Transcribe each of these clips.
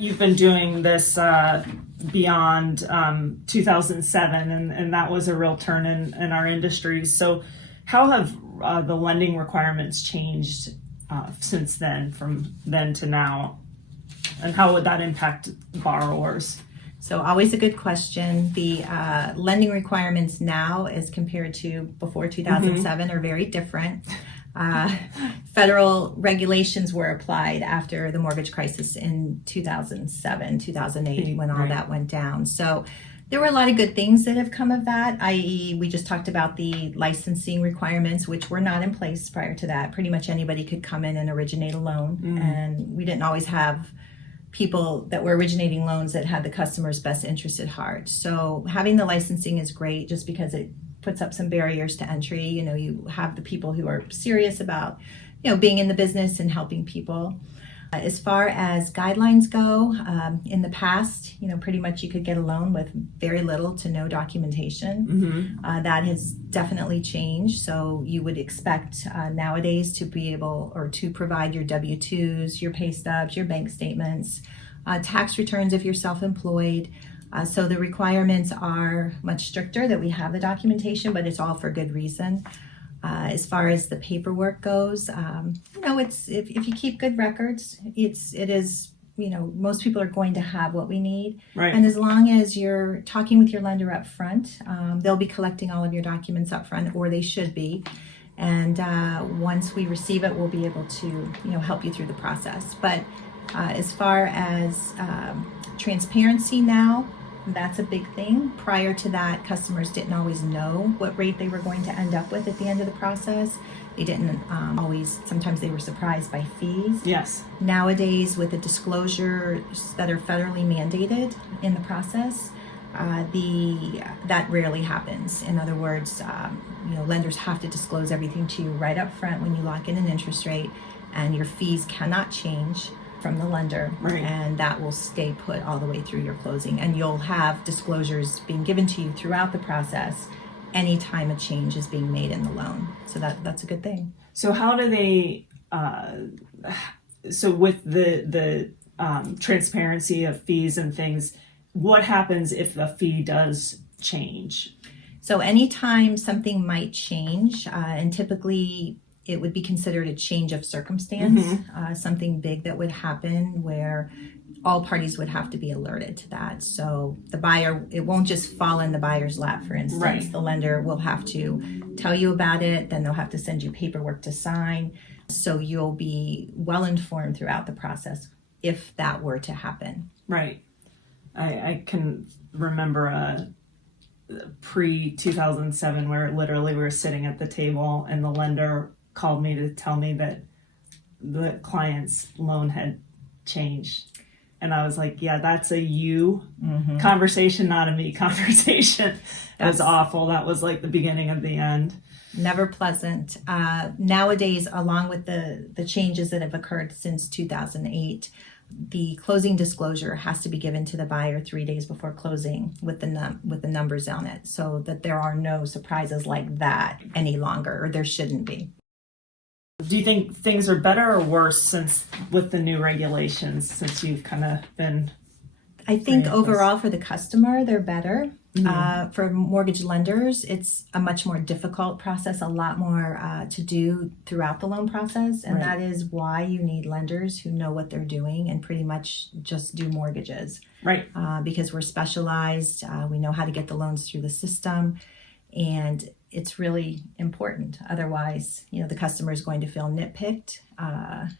you've been doing this beyond 2007, and that was a real turn in our industry. So how have the lending requirements changed since then, from then to now? And how would that impact borrowers? So always a good question. The lending requirements now as compared to before 2007 are very different. Federal regulations were applied after the mortgage crisis in 2007, 2008, when all that went down. So there were a lot of good things that have come of that, i.e. we just talked about the licensing requirements, which were not in place prior to that. Pretty much anybody could come in and originate a loan, and we didn't always have people that were originating loans that had the customer's best interest at heart. So having the licensing is great just because it puts up some barriers to entry. You know, you have the people who are serious about, you know, being in the business and helping people. As far as guidelines go, in the past, you know, pretty much you could get a loan with very little to no documentation. That has definitely changed. So you would expect nowadays to be able, or to provide your W-2s, your pay stubs, your bank statements, tax returns if you're self-employed. So the requirements are much stricter that we have the documentation, but it's all for good reason. As far as the paperwork goes, you know, it's if you keep good records, it is, you know, most people are going to have what we need. Right. And as long as you're talking with your lender up front, they'll be collecting all of your documents up front, or they should be. And once we receive it, we'll be able to, you know, help you through the process. But as far as transparency now, that's a big thing. Prior to that, customers didn't always know what rate they were going to end up with at the end of the process. They didn't always, sometimes they were surprised by fees. Yes. Nowadays, with the disclosures that are federally mandated in the process, that rarely happens. In other words, you know, lenders have to disclose everything to you right up front when you lock in an interest rate, and your fees cannot change from the lender, and that will stay put all the way through your closing, and you'll have disclosures being given to you throughout the process anytime a change is being made in the loan. So that's a good thing. So how do they so with the transparency of fees and things, what happens if the fee does change? So anytime something might change, and typically it would be considered a change of circumstance, something big that would happen where all parties would have to be alerted to that. So the buyer, it won't just fall in the buyer's lap, for instance. The lender will have to tell you about it, then they'll have to send you paperwork to sign. So you'll be well informed throughout the process if that were to happen. Right. I can remember pre-2007 where literally we were sitting at the table and the lender called me to tell me that the client's loan had changed. And I was like, yeah, that's a you conversation, not a me conversation. That was awful. That was like the beginning of the end. Never pleasant. Nowadays, along with the changes that have occurred since 2008, the closing disclosure has to be given to the buyer 3 days before closing with the numbers on it, so that there are no surprises like that any longer, or there shouldn't be. Do you think things are better or worse since with the new regulations, since you've kind of been? I think overall for the customer, they're better. For mortgage lenders, it's a much more difficult process, a lot more to do throughout the loan process. And that is why you need lenders who know what they're doing and pretty much just do mortgages. Because we're specialized, we know how to get the loans through the system, and it's really important. Otherwise, you know, the customer is going to feel nitpicked.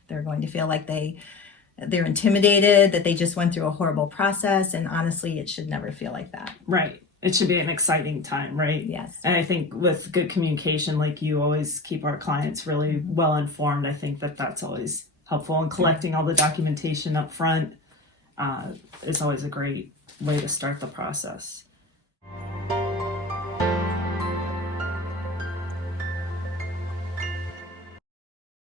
They're going to feel like they're intimidated, that they just went through a horrible process. And honestly, it should never feel like that. Right. It should be an exciting time, right? Yes. And I think with good communication, like you always keep our clients really well informed. I think that's always helpful. And collecting all the documentation up front is always a great way to start the process.